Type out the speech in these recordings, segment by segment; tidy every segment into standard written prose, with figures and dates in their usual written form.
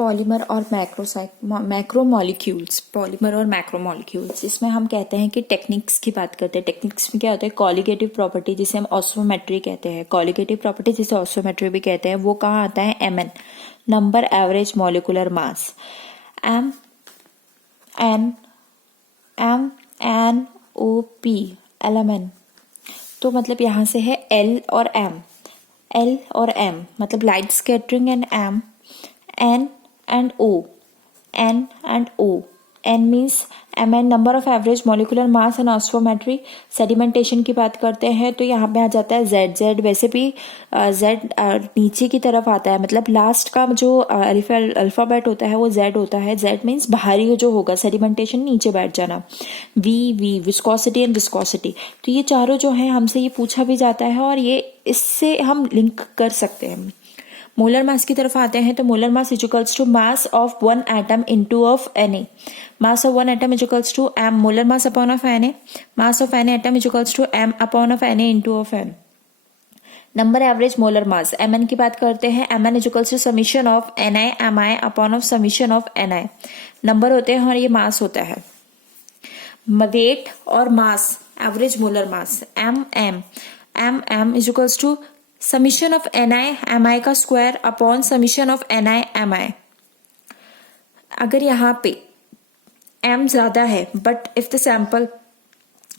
Polymer और macromolecules. Polymer और macromolecules, इसमें हम कहते हैं कि टेक्निक्स की बात करते हैं। टेक्निक्स में क्या होता है, कॉलिगेटिव प्रॉपर्टी जिसे हम ऑस्मोमेट्री कहते हैं, कॉलिगेटिव प्रॉपर्टी जिसे ऑस्मोमेट्री भी कहते हैं, वो कहाँ आता है, MN, number average molecular mass. M N O P, LMN, तो मतलब यहाँ से है एल और एम मतलब light scattering and M, N and O, N means MN number of average molecular mass and osmometry. Sedimentation की बात करते हैं तो यहाँ पे आ जाता है जेड वैसे भी जेड नीचे की तरफ आता है, मतलब लास्ट का जो अल्फाबेट होता है वो जेड होता है। जेड मीन्स बाहरी जो होगा, सेडिमेंटेशन नीचे बैठ जाना। वी विस्कोसिटी एंड विस्कोसिटी, तो ये चारों जो है हमसे ये पूछा भी जाता है और ये इससे हम लिंक कर सकते हैं। मोलर मास की तरफ आते हैं तो molar mass equals to mass of one atom into of Na, mass of one atom equals to m molar mass upon of Na, mass of Na atom equals to m upon of Na into of n। Number average molar mass Mn की बात करते हैं, Mn equals to summation of Mi upon of summation of Ni, number होते हैं और ये mass होता है। वेट और मास average molar mass M is equals to summation of Mi का square upon summation of Mi। अगर यहाँ पे m ज्यादा है, बट इफ द सैंपल,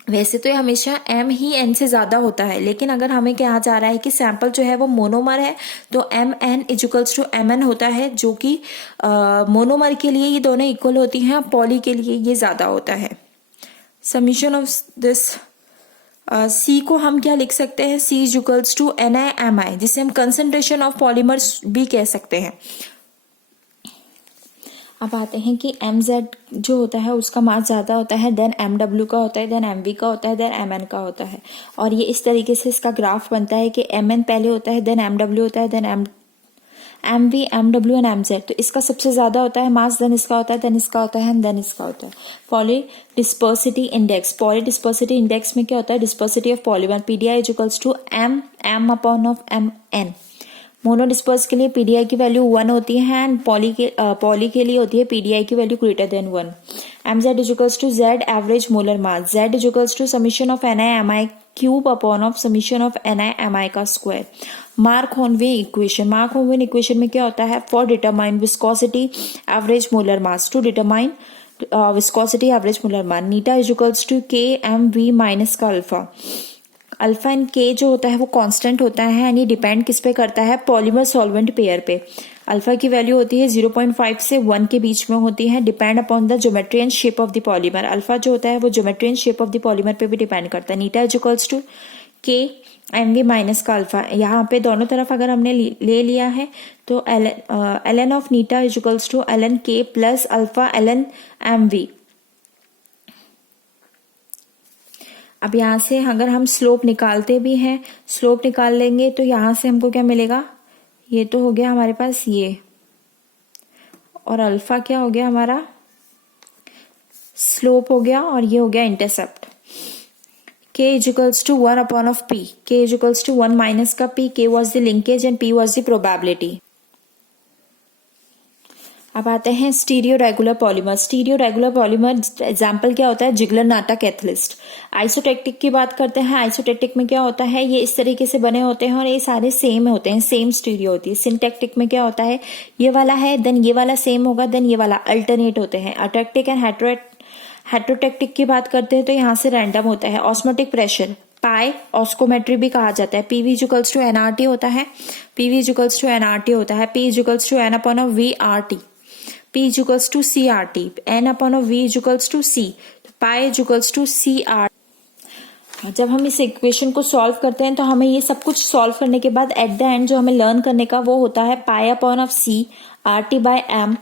वैसे तो ये हमेशा m ही n से ज्यादा होता है, लेकिन अगर हमें कहा जा रहा है कि सैंपल जो है वो मोनोमर है तो Mn इक्वल्स टू Mn होता है, जो कि मोनोमर के लिए ये दोनों इक्वल होती हैं, पॉली के लिए ये ज्यादा होता है। समीशन ऑफ दिस C को हम क्या लिख सकते हैं, C is equals to NiMi, जिसे हम कंसंट्रेशन ऑफ पॉलीमर्स भी कह सकते हैं। अब आते हैं कि Mz जो होता है उसका मास ज्यादा होता है, देन Mw का होता है, देन Mv का होता है, देन Mn का होता है, और ये इस तरीके से इसका ग्राफ बनता है कि Mn पहले होता है, देन Mw होता है, then Mv, Mw and Mz। तो इसका सबसे ज्यादा होता है मास, देन इसका होता है, देन इसका होता है, देन इसका होता है। पॉलीडिस्पर्सिटी इंडेक्स, पॉलीडिस्पर्सिटी इंडेक्स में क्या होता है, dispersity of polymer, PDI is equals to m upon of Mn। Monodisperse के लिए पीडीआई की वैल्यू 1 होती है एंड पॉली के लिए होती है पीडीआई की value greater than 1। Mz is equals to Z average molar mass, Z is equals to summation of NiMi cube upon of summation of NiMi का square. Mark Houwink equation, Mark Houwink equation में क्या होता है, for determine viscosity average molar mass, to determine viscosity average molar mass, नीटा is equals to KMV minus का alpha and K जो होता है वो कांस्टेंट होता है, यानी डिपेंड किस पे करता है, पॉलीमर सॉल्वेंट पेयर पे। अल्फा की वैल्यू होती है 0.5 से 1 के बीच में होती है, depend upon the geometry and shape of the polymer. Alpha जो होता है वो geometry and shape of the polymer पे भी डिपेंड करता है। Eta is equals to KMV minus का अल्फा, यहाँ पे दोनों तरफ अगर हमने ले लिया है तो ln ऑफ नीटा is equals to ln K plus alpha ln MV। अब यहाँ से अगर हम स्लोप निकालते भी हैं, स्लोप निकाल लेंगे तो यहाँ से हमको क्या मिलेगा, ये तो हो गया हमारे पास ये, और अल्फा क्या हो गया हमारा, स्लोप हो गया, और ये हो गया intercept. K is equals to 1 upon of P, K is equals to 1 minus का P, K was the linkage and P was the probability. अब आते हैं stereo regular polymer. Stereo regular polymer example क्या होता है, जिगलर नाटा कैथलिस्ट। आइसोटेक्टिक की बात करते हैं, आइसोटेक्टिक में क्या होता है, ये इस तरीके से बने होते हैं और ये सारे सेम होते हैं, सेम स्टीरियो होती है। सिंटेक्टिक में क्या होता है, ये वाला है, देन ये वाला सेम होगा, देन ये वाला, अल्टरनेट होते हैं। अटेक्टिक एंड हेट्रोटेक्टिक की बात करते हैं तो यहाँ से रैंडम होता है। ऑस्मोटिक प्रेशर, पाई ऑस्कोमेट्री भी कहा जाता है, PV इक्वल्स टू NRT होता है, PV इक्वल्स टू NRT होता है, P equals to N upon of VRT, P equals to CRT, N upon of V equals to C, pi equals to CR। जब हम इस इक्वेशन को solve करते हैं तो हमें ये सब कुछ सॉल्व करने के बाद एट द एंड जो हमें लर्न करने का वो होता है pi upon of C RT by M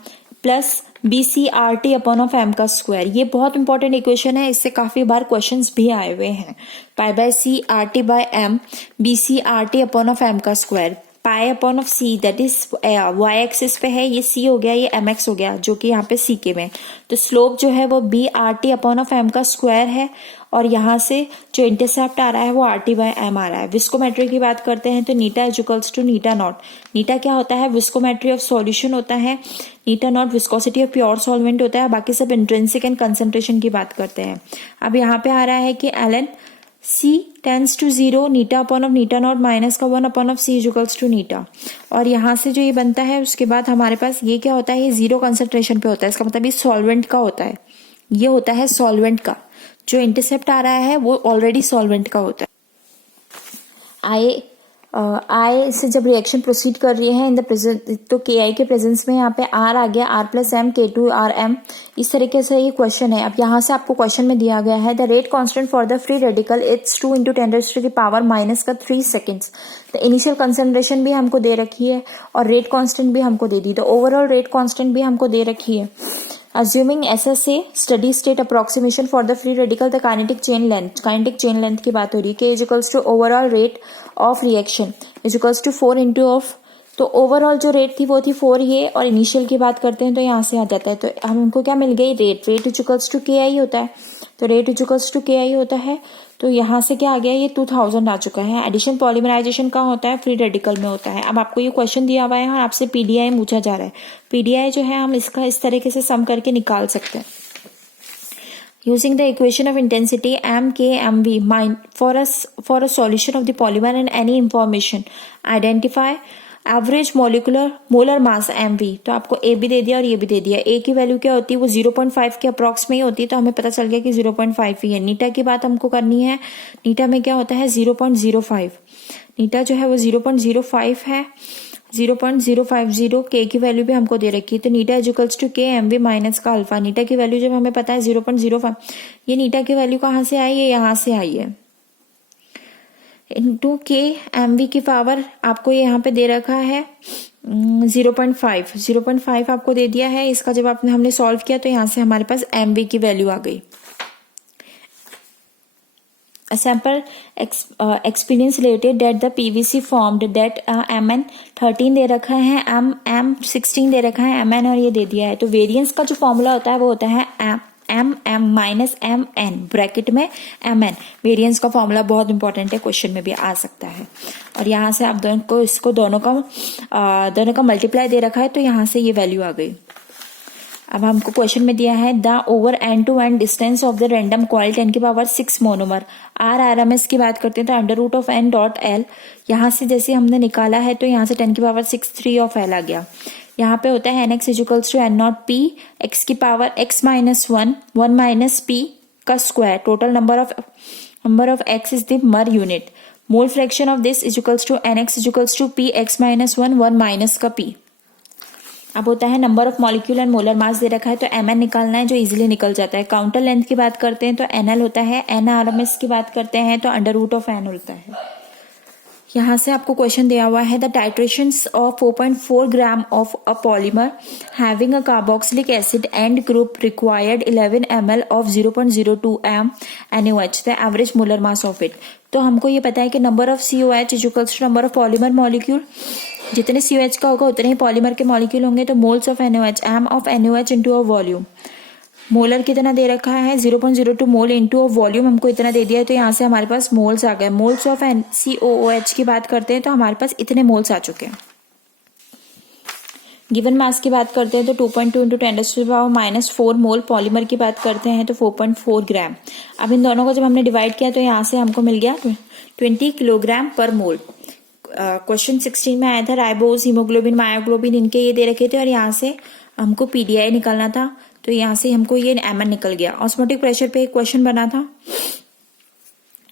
plus BCRT upon of M का स्क्वायर। ये बहुत इंपॉर्टेंट इक्वेशन है, इससे काफी बार क्वेश्चंस भी आए हुए हैं। Pi by C RT by M BCRT upon of M का square. Pi upon of C, that is Y axis पे है, ये सी हो गया, ये एम एक्स हो गया, जो कि यहाँ पे सी के में। तो स्लोप जो है वो B R T upon of M का स्क्वायर है, और यहाँ से जो इंटरसेप्ट आ रहा है वो आर टी बाई एम आ रहा है। विस्कोमेट्री की बात करते हैं तो eta is equals to eta naught. Eta क्या होता है? विस्कोमेट्री ऑफ सॉल्यूशन होता है। Eta naught viscosity of pure solvent होता है। बाकी सब इंट्रिंसिक एंड कंसंट्रेशन की बात करते हैं। अब यहाँ पे आ रहा है कि एलन C tends to 0, eta upon of eta naught minus का 1 upon of C is equals to eta. और यहाँ से जो ये बनता है उसके बाद हमारे पास ये क्या होता है? ये 0 कंसंट्रेशन पे होता है। इसका मतलब ये सॉल्वेंट का होता है। ये होता है सॉल्वेंट का। जो इंटरसेप्ट आ रहा है वो ऑलरेडी सॉल्वेंट का होता है। आई से जब रिएक्शन प्रोसीड कर रही है इन द प्रेजेंट, तो के आई के प्रेजेंस में यहाँ पे आर आ गया, आर प्लस एम के टू आर एम। इस तरीके से ये क्वेश्चन है। अब यहाँ से आपको क्वेश्चन में दिया गया है the rate constant for the free radical it's 2 × 10⁻³ minus का 3 सेकेंड्स। तो इनिशियल कंसंट्रेशन भी हमको दे रखी है और रेट कांस्टेंट भी हमको दे दी, तो ओवरऑल रेट कांस्टेंट भी हमको दे रखी है। Assuming SSA steady state approximation for the free radical, the kinetic chain length की बात हो रही है। K is equals to overall rate of reaction is equals to 4 into of, तो ओवरऑल जो रेट थी वो थी 4 ये, और इनिशियल की बात करते हैं तो यहाँ से आ जाता है। तो हमको क्या मिल गई? रेट इज इक्वल्स टू के आई होता है। तो रेट इज इक्वल्स टू के आई होता है। तो यहाँ से क्या आ गया? ये 2000 आ चुका है। एडिशन पॉलीमराइजेशन कहाँ होता है? फ्री रेडिकल में होता है। अब आपको ये क्वेश्चन दिया हुआ है और आपसे पीडीआई पूछा जा रहा है। पीडीआई जो है हम इसका इस तरीके से सम करके निकाल सकते हैं। Using the equation of intensity mk/mv for a solution of the polymer and any information, identify average molar mass mv। तो आपको a भी दे दिया और ये भी दे दिया। a की वैल्यू क्या होती है? वो 0.5 के अप्रॉक्स में ही होती है, तो हमें पता चल गया कि 0.5 ही है। नीटा की बात हमको करनी है। नीटा में क्या होता है? 0.05। नीटा जो है वो 0.05 है, 0.050। के की वैल्यू भी हमको दे रखी है। तो नीटा इज इक्वल्स टू के एम वी माइनस का अल्फा। नीटा की वैल्यू जब हमें पता है 0.05, ये नीटा की वैल्यू कहाँ से आई है? यहाँ से आई है। इंटू के एम वी की पावर आपको यहाँ पे दे रखा है 0.5 आपको दे दिया है। इसका जब हमने सॉल्व किया तो यहाँ से हमारे पास एम वी की वैल्यू आ गई। Sample experience related date the PVC formed date mn 13 दे रखा है, m 16 दे रखा है, mn और ये दे दिया है। तो वेरिएंस का जो फॉर्मूला होता है वो होता है m माइनस mn ब्रैकेट में mn। वेरिएंस का फॉर्मूला बहुत इंपॉर्टेंट है, क्वेश्चन में भी आ सकता है। और यहाँ से आप दोनों का मल्टीप्लाई दे रखा है, तो यहाँ से ये वैल्यू आ गई। अब हमको क्वेश्चन में दिया है the over end to end distance of the random coil 10⁻6 monomer. RMS की बात करते हैं तो √n.l। यहाँ से जैसे हमने निकाला है तो यहाँ से 10⁻6 3 ऑफ l आ गया। यहाँ पे होता है nx is equals to n0p x की power x minus 1 minus p का square. Total number of x is the mer unit. Mole fraction of this is equals to nx is equals to p x minus 1 minus का p। अब होता है number of molecule and molar mass दे रखा है तो mn निकालना है, जो इजीली निकल जाता है। काउंटर लेंथ की बात करते हैं तो nl होता है। NRMS की बात करते हैं तो √n होता है। यहाँ से आपको क्वेश्चन दिया हुआ है the titrations of 4.4 gram of a polymer having a carboxylic acid end group required 11 ml of 0.02 m NaOH the average molar mass of it. तो हमको ये पता है कि number of COH is equals to number of polymer molecule. जितने COH का होगा उतने ही पॉलीमर के मॉलिक्यूल होंगे। तो moles of NaOH, m of NaOH into a volume. Molar कितना दे रखा है? 0.02 मोल इंटू अ वॉल्यूम हमको इतना दे दिया है, तो यहाँ से हमारे पास मोल्स आ गए। मोल्स ऑफ COOH की बात करते हैं तो हमारे पास इतने मोल्स आ चुके हैं। गिवन मास की बात करते हैं तो 2.2 × 10⁻⁻4 मोल। पॉलीमर की बात करते हैं तो 4.4 ग्राम। अब इन दोनों को जब हमने डिवाइड किया तो यहाँ से हमको मिल गया 20 किलोग्राम पर मोल। क्वेश्चन 16 में आया था राइबोज, हीमोग्लोबिन, मायोग्लोबिन, इनके ये दे रखे थे और यहाँ से हमको पीडीआई निकालना था, तो यहाँ से हमको ये mn निकल गया। ऑस्मोटिक प्रेशर पे एक क्वेश्चन बना था।